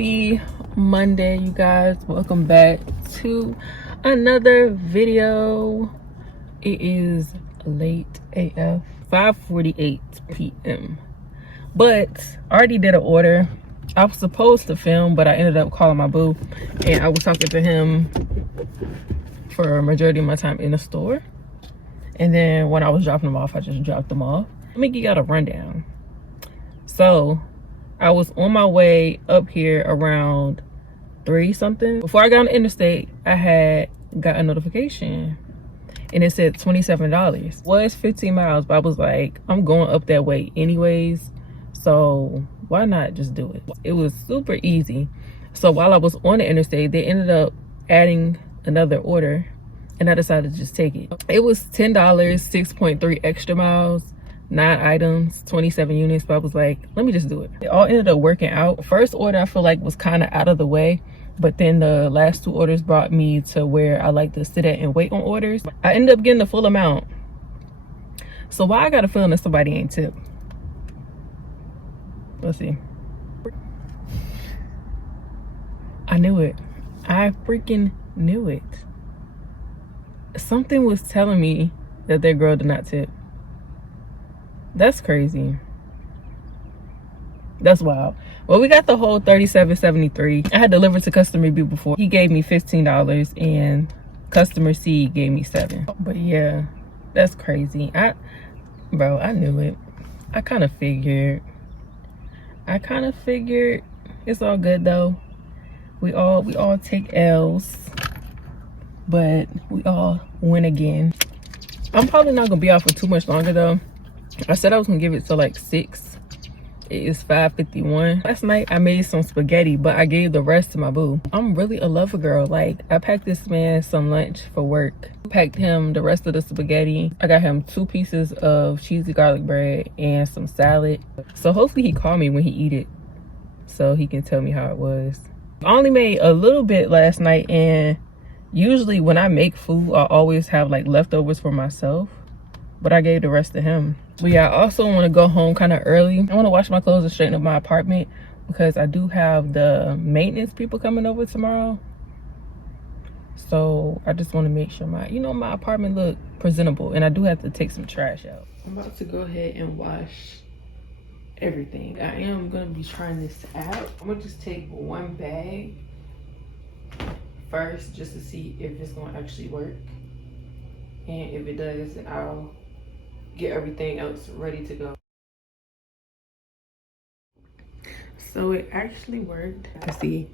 Happy Monday, you guys. Welcome back to another video. It is late AF, 5:48 p.m. but I already did an order. I was supposed to film, but I ended up calling my boo and I was talking to him for a majority of my time in the store. And then when I was dropping them off, I just dropped them off. Let me give y'all a rundown. So I was on my way up here around 3 something. Before I got on the interstate, I had got a notification and it said $27. Was 15 miles, but I was like, I'm going up that way anyways, so why not just do it? It was super easy. So while I was on the interstate, they ended up adding another order and I decided to just take it. It was $10, 6.3 extra miles, 9 items, 27 units, but I was like, let me just do it. It all ended up working out. First order I feel like was kind of out of the way, but then the last 2 orders brought me to where I like to sit at and wait on orders. I ended up getting the full amount. So why I got a feeling that somebody ain't tipped? Let's see. I knew it. I freaking knew it. Something was telling me that their girl did not tip. That's crazy. That's wild. Well, we got the whole $37.73. I had delivered to customer B before. He gave me $15 and customer C gave me $7. But yeah, that's crazy. Bro, I knew it. I kind of figured. It's all good though. We all take L's, but we all win again. I'm probably not gonna be out for too much longer though. I said I was gonna give it to like 6. It is 5:51. Last night I made some spaghetti, but I gave the rest to my boo. I'm really a lover girl. Like, I packed this man some lunch for work, packed him the rest of the spaghetti. I got him 2 pieces of cheesy garlic bread and some salad. So hopefully he called me when he eat it so he can tell me how it was. I only made a little bit last night, and usually when I make food I always have like leftovers for myself, but I gave the rest to him. But yeah, I also want to go home kind of early. I want to wash my clothes and straighten up my apartment because I do have the maintenance people coming over tomorrow. So I just want to make sure my apartment look presentable, and I do have to take some trash out. I'm about to go ahead and wash everything. I am going to be trying this out. I'm going to just take one bag first just to see if it's going to actually work. And if it does, then I'll get everything else ready to go. So it actually worked. I can see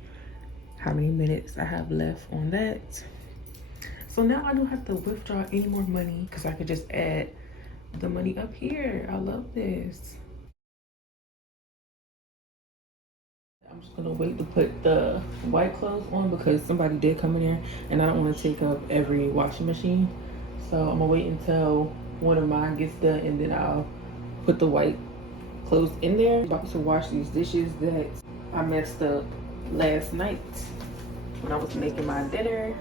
how many minutes I have left on that. So now I don't have to withdraw any more money because I could just add the money up here. I love this. I'm just gonna wait to put the white clothes on because somebody did come in here and I don't want to take up every washing machine. So I'm gonna wait until one of mine gets done and then I'll put the white clothes in there. I'm about to wash these dishes that I messed up last night when I was making my dinner.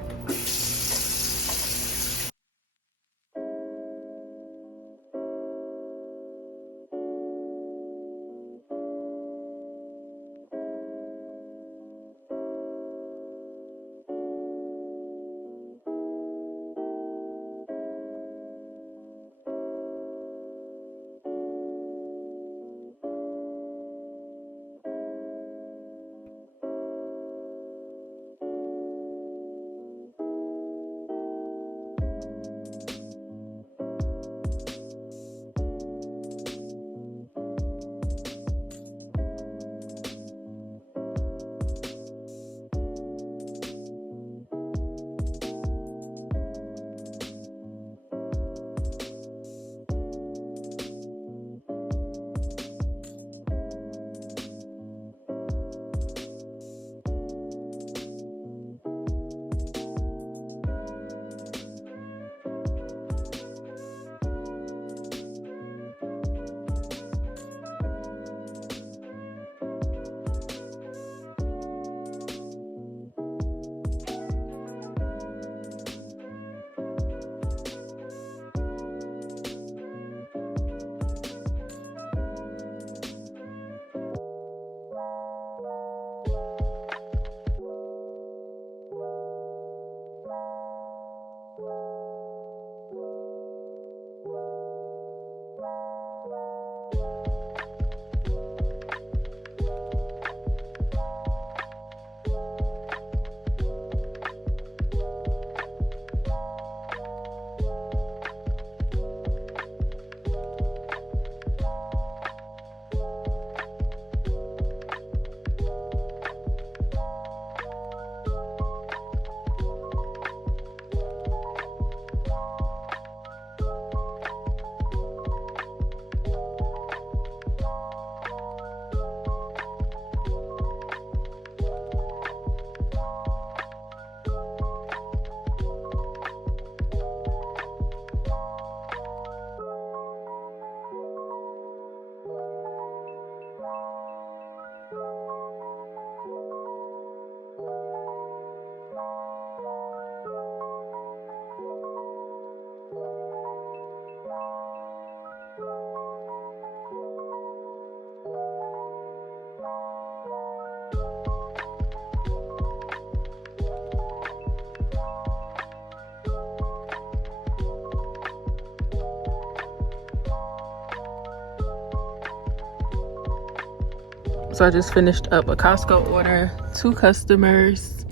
So I just finished up a Costco order, 2 customers.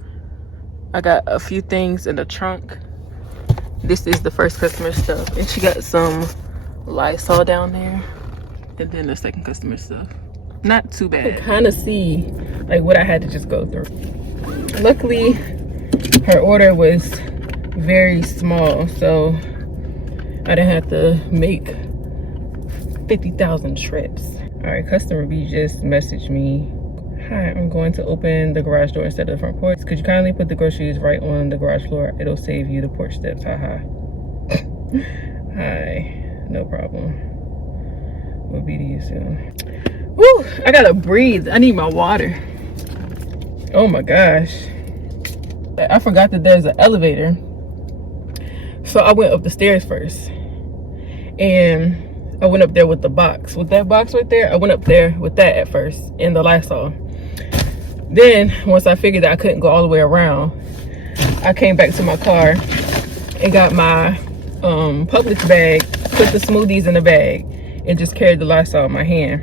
I got a few things in the trunk. This is the first customer stuff, and she got some Lysol down there, and then the second customer stuff. Not too bad. I can kind of see like what I had to just go through. Luckily, her order was very small, so I didn't have to make 50,000 trips. All right, customer B just messaged me. Hi, I'm going to open the garage door instead of the front porch. Could you kindly put the groceries right on the garage floor? It'll save you the porch steps. Haha. Hi, no problem. We'll be to you soon. Woo, I gotta breathe. I need my water. Oh my gosh. I forgot that there's an elevator. So I went up the stairs first. And I went up there with the box. With that box right there, I went up there with that at first in the Lysol. Then, once I figured that I couldn't go all the way around, I came back to my car and got my Publix bag, put the smoothies in the bag, and just carried the Lysol in my hand.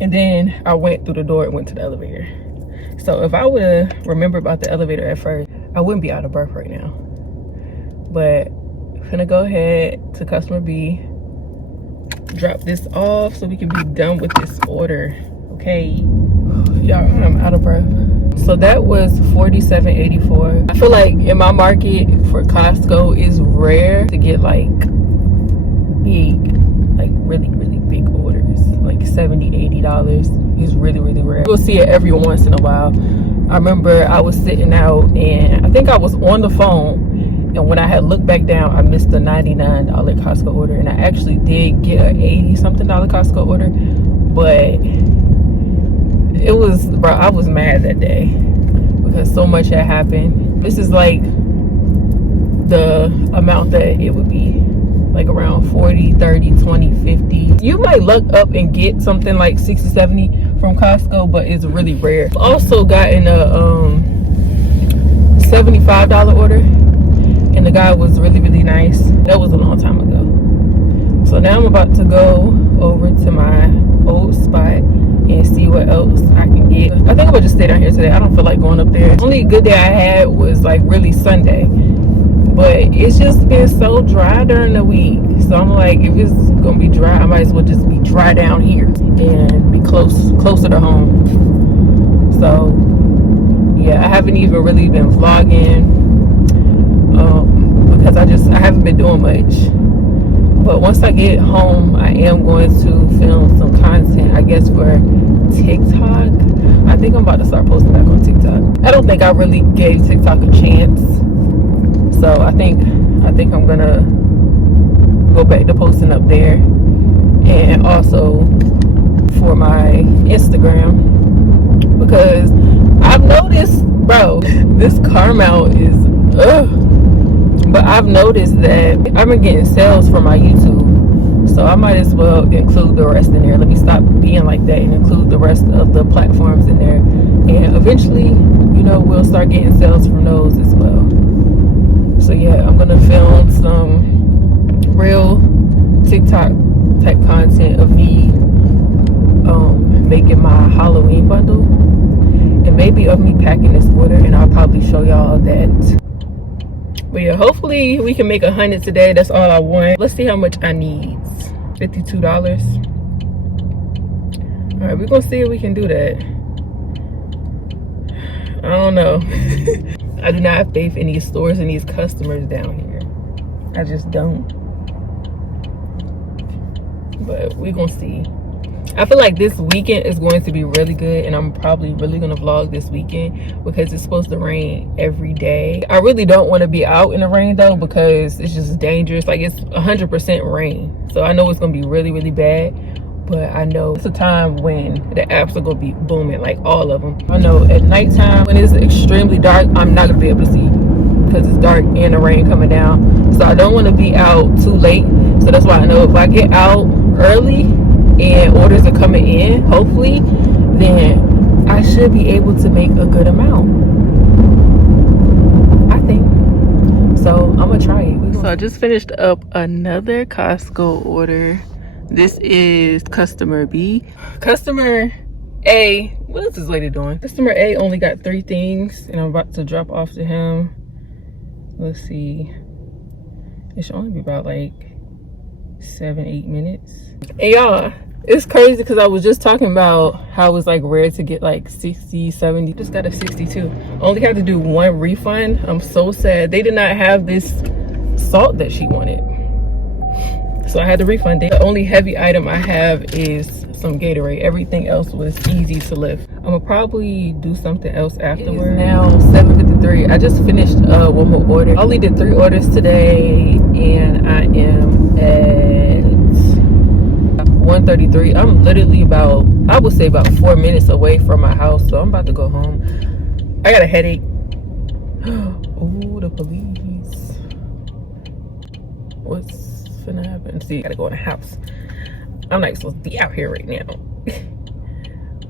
And then I went through the door and went to the elevator. So if I would have remembered about the elevator at first, I wouldn't be out of breath right now. But I'm gonna go ahead to customer B, drop this off so we can be done with this order. Okay, y'all, I'm out of breath. So that was $47.84. I feel like in my market for Costco, it's rare to get like big, like really big orders, like $70-$80 is really rare. You'll see it every once in a while. I remember I was sitting out and I think I was on the phone, and when I had looked back down, I missed a $99 Costco order, and I actually did get an $80-something Costco order, but it was, bro, I was mad that day because so much had happened. This is like the amount that it would be, like around 40, 30, 20, 50. You might look up and get something like 60, 70 from Costco, but it's really rare. I've also gotten a $75 order, and the guy was really nice. That was a long time ago. So now I'm about to go over to my old spot and see what else I can get. I think I'm gonna just stay down here today. I don't feel like going up there. The only good day I had was like really Sunday, but it's just been so dry during the week. So I'm like, if it's gonna be dry, I might as well just be dry down here and be closer to home. So yeah, I haven't even really been vlogging because I haven't been doing much. But once I get home, I am going to film some content, I guess, for TikTok. I think I'm about to start posting back on TikTok. I don't think I really gave TikTok a chance, so I think I'm gonna go back to posting up there, and also for my Instagram, because I've noticed, bro, this car mount is but I've noticed that I've been getting sales from my YouTube, so I might as well include the rest in there. Let me stop being like that and include the rest of the platforms in there, and eventually, you know, we'll start getting sales from those as well. So yeah, I'm gonna film some real TikTok type content of me making my Halloween bundle, and maybe of me packing this order, and I'll probably show y'all that. But yeah, hopefully we can make 100 today. That's all I want. Let's see how much I need. $52. All right, we're gonna see if we can do that. I don't know. I do not have faith in these stores and these customers down here. I just don't. But we're gonna see. I feel like this weekend is going to be really good, and I'm probably really gonna vlog this weekend because it's supposed to rain every day. I really don't want to be out in the rain though, because it's just dangerous. Like, it's 100% rain, so I know it's gonna be really bad, but I know it's a time when the apps are gonna be booming, like all of them. I know at nighttime when it's extremely dark, I'm not gonna be able to see because it's dark and the rain coming down. So I don't want to be out too late, so that's why I know if I get out early and orders are coming in, hopefully, then I should be able to make a good amount, I think. So I'm gonna try it. So I just finished up another Costco order. This is customer B. Customer A, what is this lady doing? Customer A only got 3 things and I'm about to drop off to him. Let's see. It should only be about like 7-8 minutes. Hey y'all, it's crazy because I was just talking about how it's like rare to get like 60, 70. Just got a 62. Only had to do 1 refund. I'm so sad. They did not have this salt that she wanted, so I had to refund it. The only heavy item I have is some Gatorade. Everything else was easy to lift. I'm gonna probably do something else afterwards. It is now 7:53. I just finished 1 more order. I only did 3 orders today and I am at 1:33. I'm literally about, I would say about 4 minutes away from my house, so I'm about to go home. I got a headache. Oh, the police. What's gonna happen? See, I gotta go in the house. I'm not supposed to be out here right now.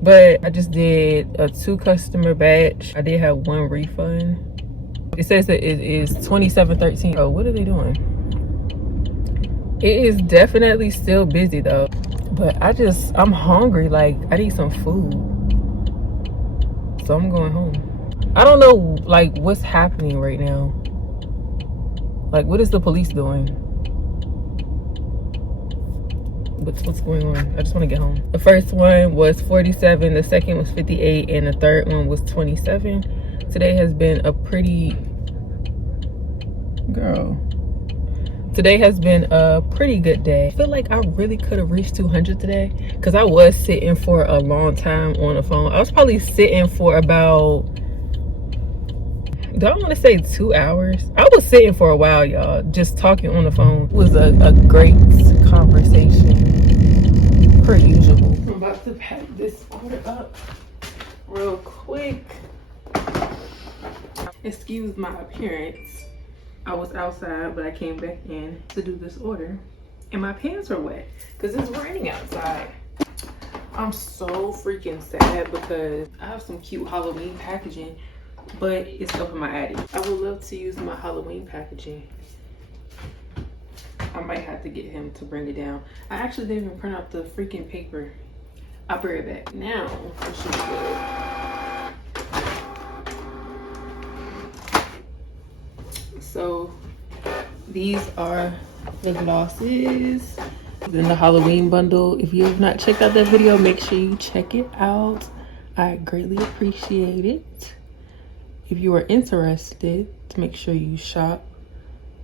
But I just did a 2 customer batch. I did have 1 refund. It says that it is 2713. Oh, what are they doing? It is definitely still busy though. But I'm hungry. Like, I need some food. So I'm going home. I don't know like what's happening right now. Like, what is the police doing? What's going on? I just want to get home. The first one was 47, the second was 58, and the third one was 27. Today has been a pretty Today has been a pretty good day. I feel like I really could have reached 200 today because I was sitting for a long time on the phone. I was probably sitting for about, do I want to say 2 hours? I was sitting for a while, y'all, just talking on the phone. It was a great conversation, per usual. I'm about to pack this order up real quick. Excuse my appearance. I was outside, but I came back in to do this order, and my pants are wet because it's raining outside. I'm so freaking sad because I have some cute Halloween packaging, but it's up in my attic. I would love to use my Halloween packaging. I might have to get him to bring it down. I actually didn't even print out the freaking paper. I'll bring it back. Now, it should be good. So, these are the glosses in the Halloween bundle. If you have not checked out that video, make sure you check it out. I greatly appreciate it. If you are interested, to make sure you shop.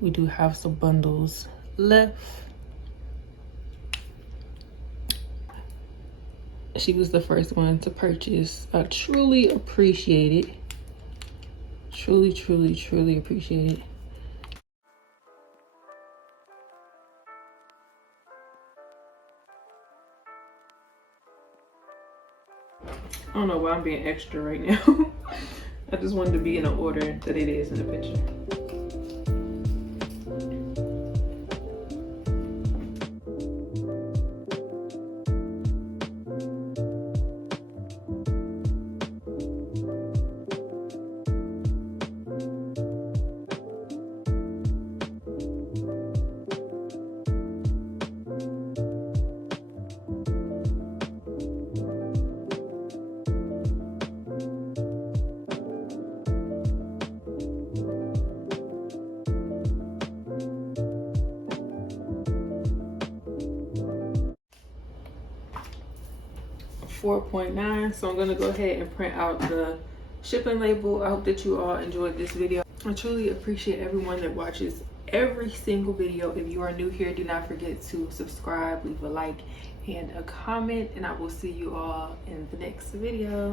We do have some bundles left. She was the first one to purchase. I truly appreciate it. Truly, truly, truly appreciate it. I don't know why I'm being extra right now. I just wanted to be in the order that it is in the picture. 4.9. So I'm gonna go ahead and print out the shipping label. I hope that you all enjoyed this video. I truly appreciate everyone that watches every single video. If you are new here, do not forget to subscribe, leave a like and a comment, and I will see you all in the next video.